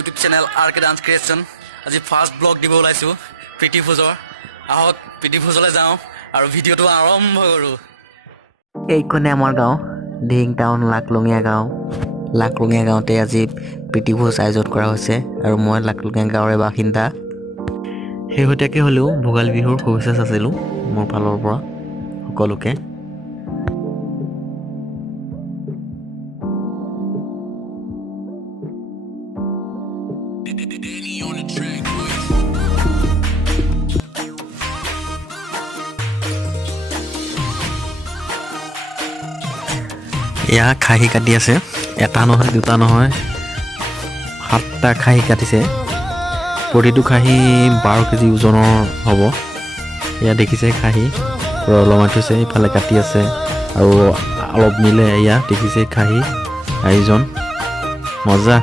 YouTube channel RK Dance Creation আজি first blog দিব ওলাইছো প্ৰীতি ভোজৰ আহক প্ৰীতি ভোজলৈ যাওঁ আৰু ভিডিঅ'টো আৰম্ভ কৰো এইখনে আমাৰ গাঁও ঢিং টাউন লাকলঙীয়া গাঁৱতে আজি প্ৰীতি ভোজ আয়োজন কৰা হৈছে আৰু মই লাকলঙীয়া গাঁৱৰে বাসিন্দা শেহতীয়াকৈ হ'লেও ভোগালী বিহুৰ শুভেচ্ছা চাইছিলোঁ মোৰ ফালৰ পৰা সকলোকে এয়া খাহী কাটি আছে এটা নহয় দুটা নহয় 7টা খাহী কাটিছে প্ৰতিটো খাহী 12 কেজি ওজনৰ হ'ব এয়া দেখিছে খাহী ৰলমাই থৈছে ইফালে কাটি আছে আৰু অলপ মিলে এয়া দেখিছে খাহী আয়োজন মজা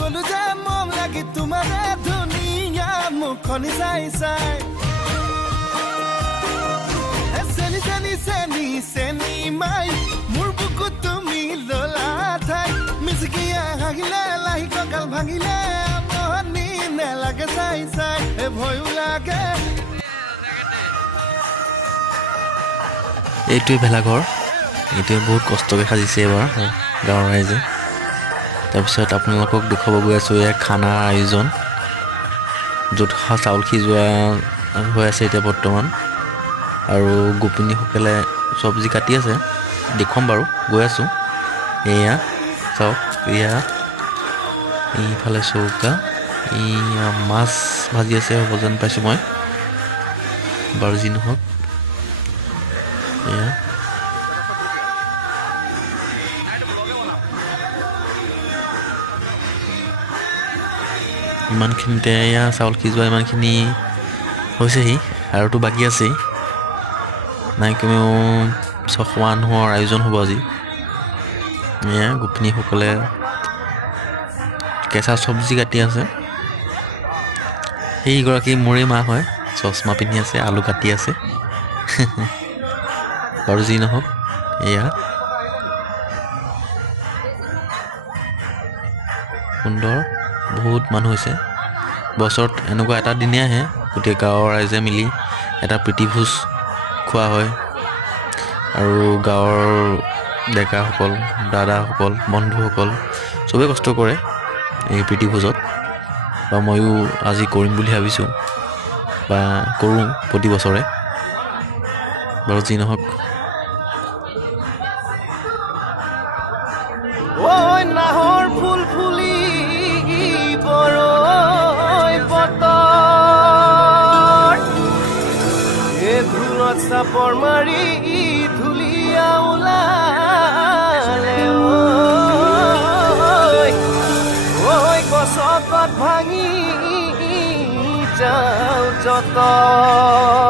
গলু যে মম লাগি তোমাৰ ধুনীয়া মুখনি চাই চাই চেনি চেনি চেনি চেনি মাই মোৰ বুকু তুমি ললা ঠাই মিচিকিয়া হাগিলে লাহি কঁকাল ভাঙিলে মহনি নেলাগে চাই চাই ভয়ো লাগে এইটোৱে ভেলাঘৰ এইটোৱে বহুত কষ্টকৈ সাজিছে এবাৰ গাঁৱৰ ৰাইজে তাৰপিছত আপোনালোকক দেখুৱাব গৈ আছোঁ এয়া খানাৰ আয়োজন য'ত চাউল সিজোৱা হৈ আছে এতিয়া বৰ্তমান আৰু গোপিনীসকলে চব্জি কাটি আছে দেখুৱাম বাৰু গৈ আছোঁ এয়া চাওক এয়া এইফালে চৌকা এয়া মাছ ভাজি আছে হ'ব যেন পাইছোঁ মই বাৰু যি নহওক এয়া ইমানখিনিতে এয়া চাউল সিজোৱা ইমানখিনি হৈছেহি আৰুতো বাকী আছেই নাই কমেও 600 মানুহৰ আয়োজন হ'ব আজি এয়া গোপিনীসকলে কেঁচা চব্জি কাটি আছে সেইগৰাকী মোৰেই মা হয় চশমা পিন্ধি আছে আলু কাটি আছে বাৰু যি নহওক এয়া সুন্দৰ বহুত মানুহ হৈছে বছৰত এনেকুৱা এটা দিনে আহে গোটেই গাঁৱৰ ৰাইজে মিলি এটা প্ৰীতি ভোজ খোৱা হয় আৰু গাঁৱৰ ডেকাসকল দাদাসকল বন্ধুসকল চবেই কষ্ট কৰে এই প্ৰীতি ভোজত বা ময়ো আজি কৰিম বুলি ভাবিছোঁ বা কৰোঁ প্ৰতি বছৰে বাৰু যি নহওক নাহৰ ফুল ফুলি চাপৰ মাৰি ধুলিয়া ওলালে ঐ গছত ভাঙি যাওঁ যতৰ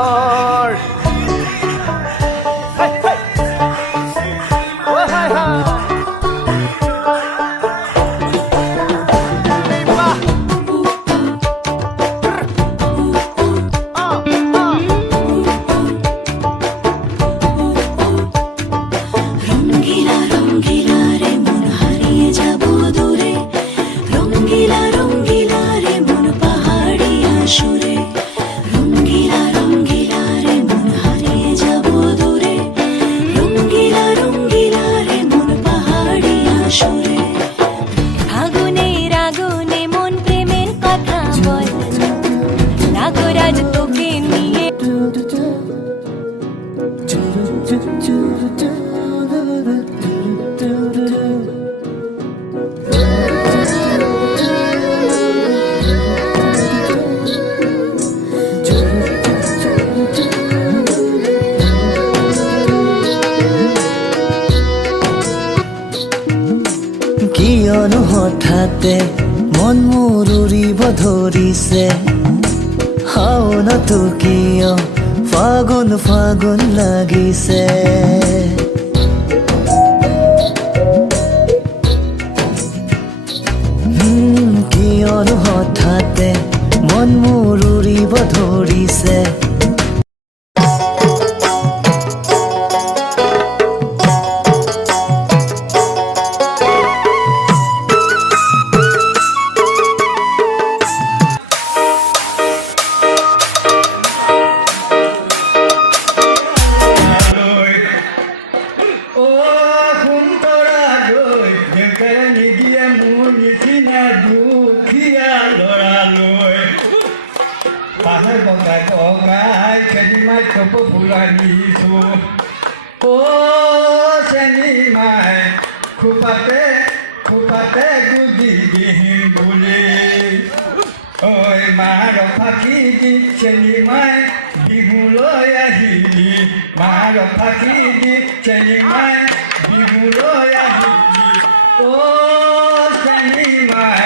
কিয়নো হঠাতে মন মোৰ উৰিব ধৰিছে শাওনতো কিয় ফাগুন ফাগুন লাগিছে কিয়নো হঠাতে মন মোৰ উৰিব ধৰিছে খুপাতে গুজি দিহিন বুলি ঐ মাৰ ফাঁকি দি চেনি মাই বিহুলৈ আহিলি মাৰ ফাঁকি দি চেনি মাই বিহুলৈ আহিলি অ চেনি মাই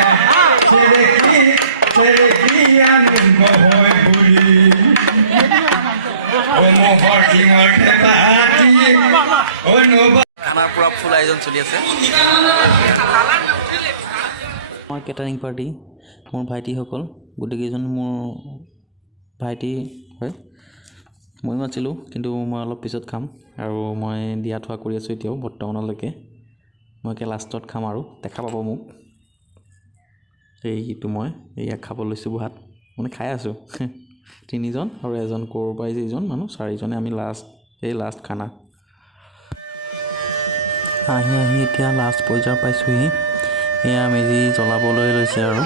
চেৰেকি আনন্দ হৈ বুলি অ মোহৰ টিঙৰ খেপাতি অ নব খানাৰ পূৰা ফুল আয়োজন চলি আছে। মই কেটাৰিং পাৰ্টি মোৰ ভাইটিসকল গোটেইকেইজন মোৰ ভাইটি হয় মই মাতিছিলোঁ কিন্তু মই অলপ পিছত খাম আৰু মই দিয়া থোৱা কৰি আছোঁ এতিয়াও বৰ্তমানলৈকে মই একে লাষ্টত খাম আৰু দেখা পাব মোক এইটো মই এয়া খাব লৈছোঁ ভাত মানে খাই আছোঁ তিনিজন আৰু এজন ক'ৰ পৰা যিজন মানুহ চাৰিজনে আমি লাষ্ট খানা আহি এতিয়া লাষ্ট পৰ্যায়ৰ পাইছোঁহি এয়া মেজি জ্বলাবলৈ লৈছে আৰু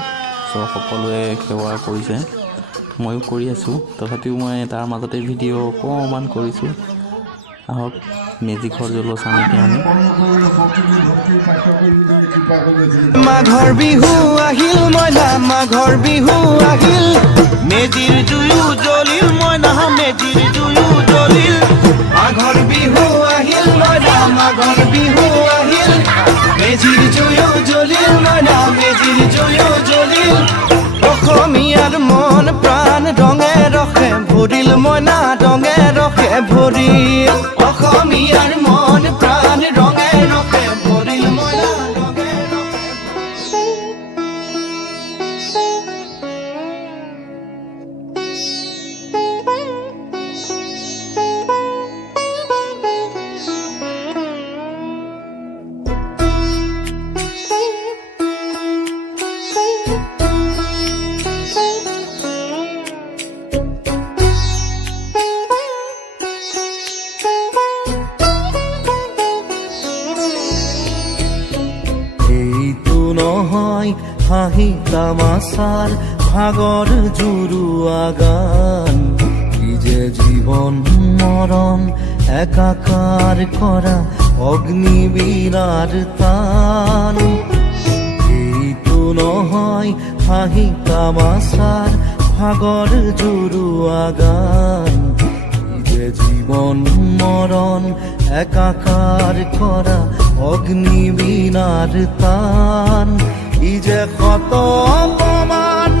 সকলোৱে সেৱা কৰিছে ময়ো কৰি আছোঁ তথাপিও মই তাৰ মাজতে ভিডিঅ' অকণমান কৰিছোঁ আহক মেজি ঘৰ জ্বলোৱা চাম এতিয়া আমি মাঘৰ বিহু আহিল মইনা মাঘৰ বিহু আহিল মেজিৰ জুয়ো জ্বলিল মইনা মেজিৰ জুয়ো জ্বলিল মাঘৰ বিহু আহিল মইনা মাঘৰ বিহু আহিল মেজিৰ জুয়ো জ্বলিল মইনা মেজিৰ জুয়ো জ্বলিল অসমীয়াৰ মন প্ৰাণ ৰঙে ৰখে ভৰিল মইনা ৰঙে ৰখে ভৰিল অসমীয়াৰ মন প্ৰাণ ৰঙে ৰখে ভৰিল মইনা ৰঙে ৰখে এইটো নহয় হাঁহি তামাচাৰ ভাগৰ জুৰুৱা গান কি যে জীৱন মৰণ একাকাৰ কৰা অগ্নিবীৰাৰ তান এইটো নহয় হাঁহি তামাচাৰ ভাগৰ জুৰুৱা গান কি যে জীৱন মৰণ একাকাৰ কৰা অগ্নিবীণাৰ তান ই যে শত অপমান